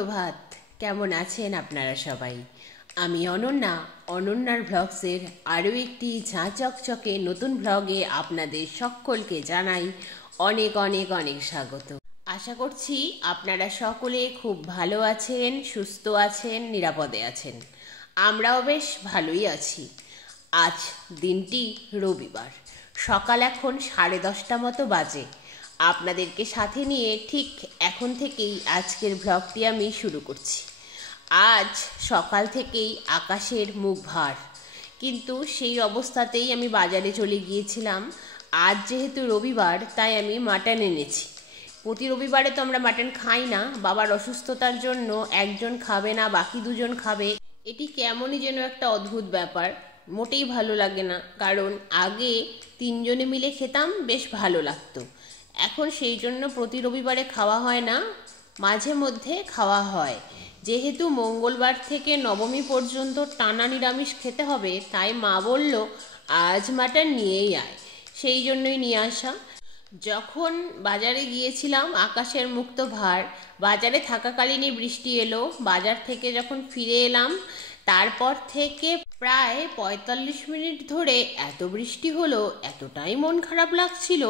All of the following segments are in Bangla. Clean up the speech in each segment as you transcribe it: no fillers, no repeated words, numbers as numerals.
সুপ্রভাত। কেমন আছেন আপনারা সবাই? আমি অনন্যা, অনন্যার ব্লগসের আরও একটি ঝাঁ চকচকে নতুন ব্লগে আপনাদের সকলকে জানাই অনেক অনেক অনেক স্বাগত। আশা করছি আপনারা সকলে খুব ভালো আছেন, সুস্থ আছেন, নিরাপদে আছেন। আমরাও বেশ ভালোই আছি। আজ দিনটি রবিবার, সকাল এখন 10:30 মতো বাজে। আপনাদেরকে সাথে নিয়ে ঠিক এখন থেকেই আজকের ব্লগটি আমি শুরু করছি। আজ সকাল থেকেই আকাশের মুখ ভার, কিন্তু সেই অবস্থাতেই আমি বাজারে চলে গিয়েছিলাম। আজ যেহেতু রবিবার, তাই আমি মাটন এনেছি। প্রতি রবিবারে তো আমরা মাটন খাই না, বাবার অসুস্থতার জন্য একজন খাবে না, বাকি দুজন খাবে। এটি কেমনই যেন একটা অদ্ভুত ব্যাপার, মোটেই ভালো লাগে না। কারণ আগে 3 জনে মিলে খেতাম, বেশ ভালো লাগতো। এখন সেই জন্য প্রতি রবিবারে খাওয়া হয় না, মাঝে মধ্যে খাওয়া হয়। যেহেতু মঙ্গলবার থেকে নবমী পর্যন্ত টানা নিরামিষ খেতে হবে, তাই মা বলল আজ মাটন নিয়েই আয়। সেই জন্যই নিয়ে আসা। যখন বাজারে গিয়েছিলাম আকাশের মুখ তো ভার। বাজারে থাকাকালীনই বৃষ্টি এলো। বাজার থেকে যখন ফিরে এলাম, তারপর থেকে প্রায় 45 মিনিট ধরে এত বৃষ্টি হলো, এতটাই মন খারাপ লাগছিল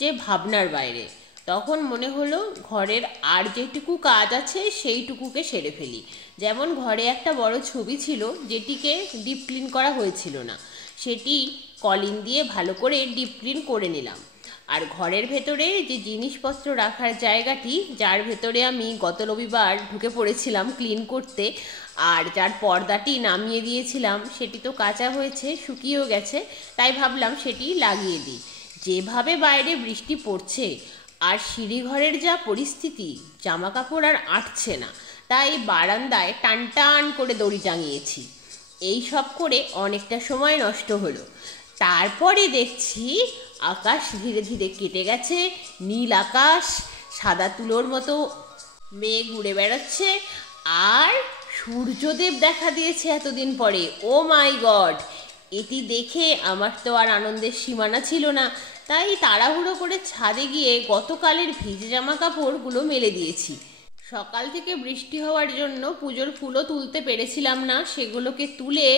যে ভাবনার বাইরে। তখন মনে হলো ঘরের আর যেটুকু কাজ আছে সেইটুকুকে সেরে ফেলি। যেমন ঘরে একটা বড় ছবি ছিল, যেটিকে ডিপ ক্লিন করা হয়েছিল না, সেটি কলিন দিয়ে ভালো করে ডিপ ক্লিন করে নিলাম। আর ঘরের ভেতরে যে জিনিসপত্র রাখার জায়গাটি, যার ভেতরে আমি গত রবিবার ঢুকে পড়েছিলাম ক্লিন করতে, আর যার পর্দাটি নামিয়ে দিয়েছিলাম, সেটি তো কাঁচা হয়েছে, শুকিয়েও গেছে, তাই ভাবলাম সেটি লাগিয়ে দিই। যেভাবে বাইরে বৃষ্টি পড়ছে আর সিঁড়িঘরের যা পরিস্থিতি, জামা কাপড় আর আটছে না, তাই বারান্দায় টান টান করে দড়ি টাঙিয়েছি। এই সব করে অনেকটা সময় নষ্ট হলো। তারপরে দেখছি আকাশ ধীরে ধীরে কেটে গেছে, নীল আকাশ, সাদা তুলোর মতো মেঘ উড়ে বেড়াচ্ছে, আর সূর্যদেব দেখা দিয়েছে এতদিন পরে। ও মাই গড! এটি দেখে আমার তো আর আনন্দের সীমানা ছিল না। তাই তাড়াহুড়ো করে ছাদে গিয়ে গতকালের ভিজে জামা কাপড়গুলো মেলে দিয়েছি। সকাল থেকে বৃষ্টি হওয়ার জন্য পুজোর ফুলও তুলতে পেরেছিলাম না, সেগুলোকে তুলে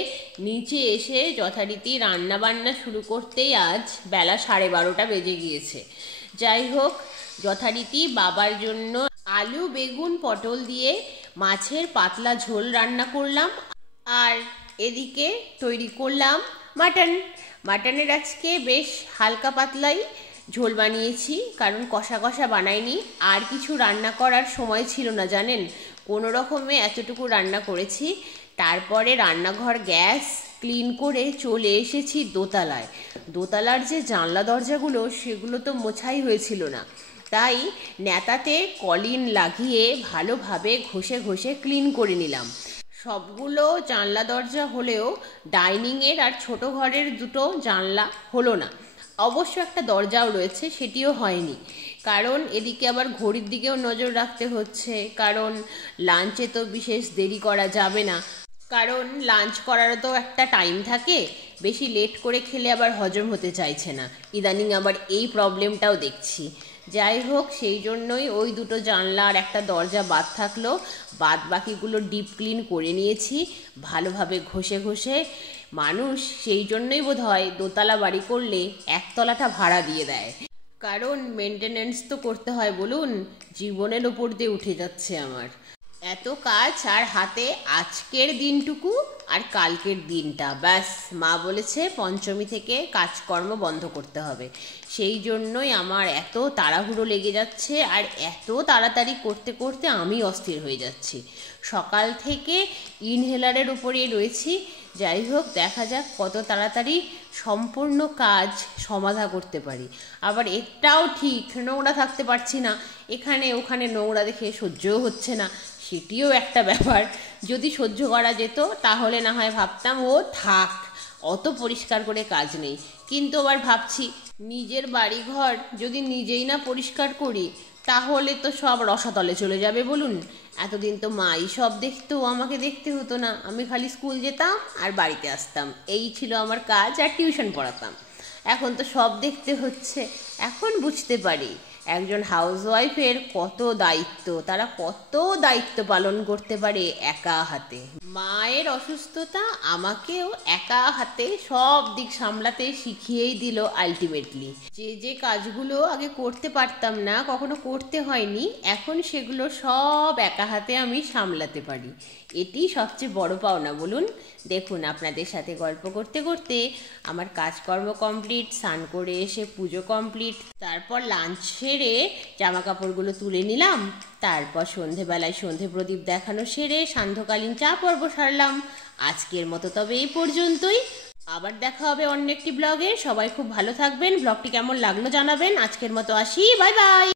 নিচে এসে যথারীতি রান্না বান্না শুরু করতেই আজ বেলা 12:30 বেজে গিয়েছে। যাই হোক, যথারীতি বাবার জন্য আলু, বেগুন, পটল দিয়ে মাছের পাতলা ঝোল রান্না করলাম, আর এদিকে তৈরি করলাম মাটন। মাটনের আজকে বেশ হালকা পাতলাই ঝোল বানিয়েছি, কারণ কষা কষা বানাইনি। আর কিছু রান্না করার সময় ছিল না জানেন, কোনো রকমে এতটুকু রান্না করেছি। তারপরে রান্নাঘর গ্যাস ক্লিন করে চলে এসেছি দোতলায়। দোতলার যে জানলা দরজাগুলো, সেগুলো তো মোছাই হয়েছিল না, তাই নেতাতে কলিন লাগিয়ে ভালোভাবে ঘষে ঘষে ক্লিন করে নিলাম। সবগুলো জানলা দরজা হলেও ডাইনিংয়ের আর ছোট ঘরের দুটো জানলা হলো না। অবশ্য একটা দরজাও রয়েছে, সেটিও হয়নি, কারণ এদিকে আবার ঘড়ির দিকেও নজর রাখতে হচ্ছে। কারণ লাঞ্চে তো বিশেষ দেরি করা যাবে না, কারণ লাঞ্চ করারও তো একটা টাইম থাকে। বেশি লেট করে খেলে আবার হজম হতে চাইছে না। ইদানিং আবার এই প্রবলেমটাও দেখছি। যাই হোক, সেই জন্যই ওই দুটো জানলা আর একটা দরজা বাদ থাকলো। বাদ বাকিগুলো ডিপ ক্লিন করে নিয়েছি ভালোভাবে ঘষে ঘষে। মানুষ সেই জন্যই বোধহয় দোতলা বাড়ি করলে একতলাটা ভাড়া দিয়ে দেয়, কারণ মেনটেনেন্স তো করতে হয় বলুন। জীবনের ওপর দিয়ে উঠে যাচ্ছে আমার এত কাজ, আর হাতে আজকের দিনটুকু আর কালকের দিনটা, ব্যাস। মা বলেছে পঞ্চমী থেকে কাজকর্ম বন্ধ করতে হবে। সেই জন্যই আমার এত তাড়াহুড়ো লেগে যাচ্ছে, আর এত তাড়াতাড়ি করতে করতে আমি অস্থির হয়ে যাচ্ছি। সকাল থেকে ইনহেলারের উপরে রয়েছি। যাই হোক, দেখা যাক কত তাড়াতাড়ি সম্পূর্ণ কাজ সমাধা করতে পারি। আবার এটাও ঠিক, নোংরা থাকতে পারছি না, এখানে ওখানে নোংরা দেখে সহ্যও হচ্ছে না, সেটিও একটা ব্যাপার। যদি সহ্য করা যেত তাহলে না হয় ভাবতাম ও থাক, অত পরিষ্কার করে কাজ নেই। কিন্তু আবার ভাবছি নিজের বাড়িঘর যদি নিজেই না পরিষ্কার করি, তাহলে তো সব রসাতলে চলে যাবে বলুন। এতদিন তো মাই সব দেখতো, আমাকে দেখতে হতো না। আমি খালি স্কুল যেতাম আর বাড়িতে আসতাম, এই ছিল আমার কাজ, আর টিউশন পড়াতাম। এখন তো সব দেখতে হচ্ছে। এখন বুঝতে পারি একজন হাউসওয়াইফের কত দায়িত্ব, তারা কত দায়িত্ব পালন করতে পারে একা হাতে। মায়ের অসুস্থতা আমাকেও একা হাতে সব দিক সামলাতে শিখিয়েই দিল আলটিমেটলি। যে যে কাজগুলো আগে করতে পারতাম না, কখনো করতে হয়নি, এখন সেগুলো সব একা হাতে আমি সামলাতে পারি। এটি সবচেয়ে বড় পাওনা বলুন। দেখুন, আপনাদের সাথে গল্প করতে করতে আমার কাজকর্ম কমপ্লিট, স্নান করে এসে পুজো কমপ্লিট, তারপর লাঞ্চ সেরে জামা কাপড়গুলো তুলে নিলাম, তারপর সন্ধেবেলায় সন্ধে প্রদীপ দেখানো সেরে সান্ধ্যকালীন চা পর্ব সারলাম। আজকের মতো তবে এই পর্যন্তই। আবার দেখা হবে অন্য একটি ব্লগে। সবাই খুব ভালো থাকবেন। ব্লগটি কেমন লাগলো জানাবেন। আজকের মতো আসি, বাই বাই।